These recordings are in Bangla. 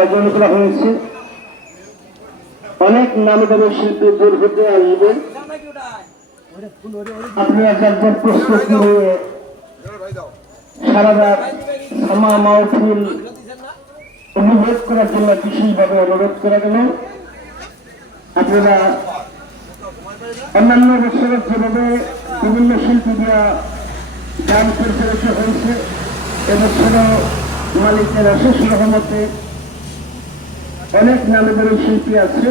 আয়োজন করা হয়েছে। অনেক নামি দামি শিল্পী দূর হতে আসবে। আপনারা যার প্রস্তুত নিয়ে সারা রাত সামা মাহফিল অনুভব করার জন্য বিশেষভাবে অনুরোধ করা গেল। আপনারা অন্যান্য বছরের যেভাবে বিভিন্ন শিল্পীরা গান পরিচালিত হয়েছে, এবছরও মালিকের অশেষ রহমতে অনেক নামী দামি শিল্পী আছে,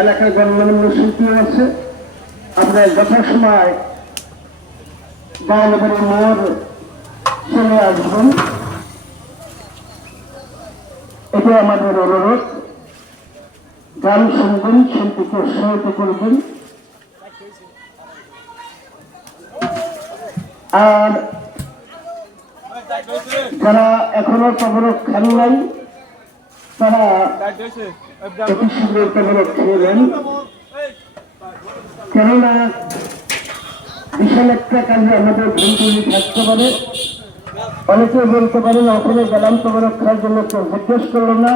এলাকার গণ্যমান্য শিল্পীও আছে। আপনারা যথাসময় গানবাড়ির মোড় চলে আসবেন, এটা আমাদের অনুরোধ। গান শুনবেন, শিল্পীকে উৎসাহিত করবেন। আর যারা এখনো তবরক খান নাই, তারা অতি শীঘ্র তবরক খেলেন, কেননা বিশাল একটা কাজে আমাদের ভুলগুলি থাকতে পারে। অনেকে বলতে পারেন ওখানে গেলাম তবরক খাওয়ার জন্য কেউ জিজ্ঞেস করলো না,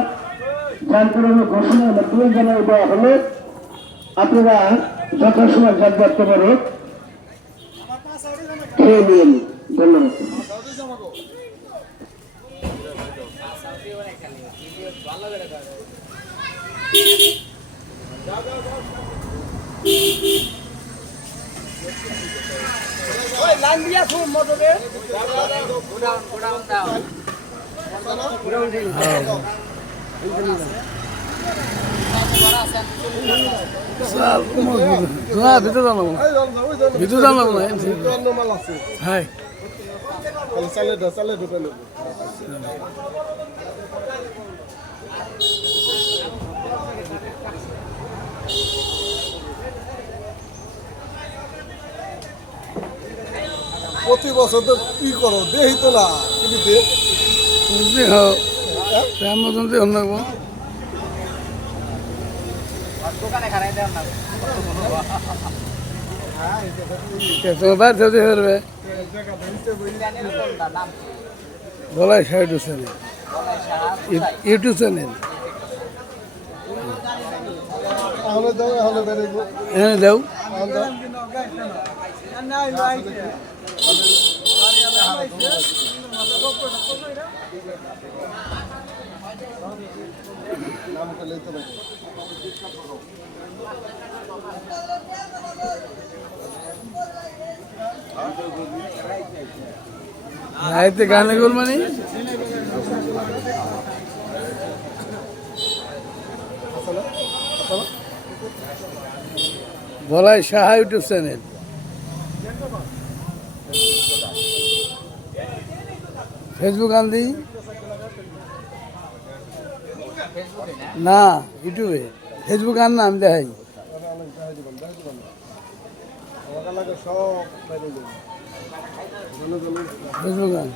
যার কারণে ঘোষণার মাধ্যমে জানিয়ে দেওয়া হলে আপনারা যথাসময় যার তবরক খেয়ে নিন। ধন্যবাদ। প্রতি বছর তো কি করো দেখি তো না টিভিতে বলাই সাইড চ্যানেল, ইউটিউব চ্যানেল এনে দাও। রাইতে গানে গোল মানে বলাই সাহা ইউটিউব চ্যানেল। ফেসবুক আনদি না, ইউটিউবে ফেসবুক আন না, আমি দেখাই ফেসবুক আন।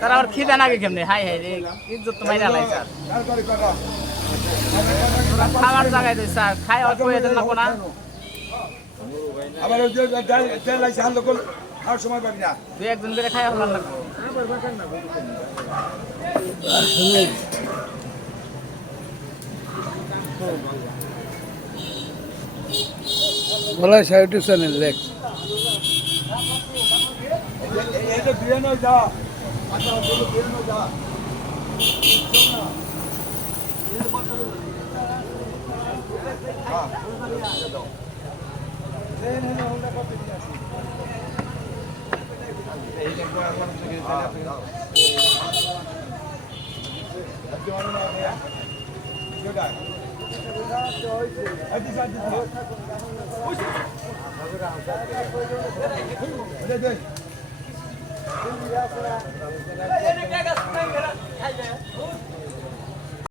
তারা আর খিদে নাগে কেমনে? হাই হাই রে, ইজ্জত তো মাইরা লাই স্যার। খাবার জায়গায় দেয় স্যার, খাই অল্প হয়ে দেন না কোনা। আবার ওই যে তেল লাইছে হাল লোক আর সময় পাবি না, দুই একজন করে খাই হলাম না। বলাই সাহা ইউটিউব চ্যানেল দেখ। এটা দিয়ে নয় যা, আচ্ছা দিয়ে নয় যা।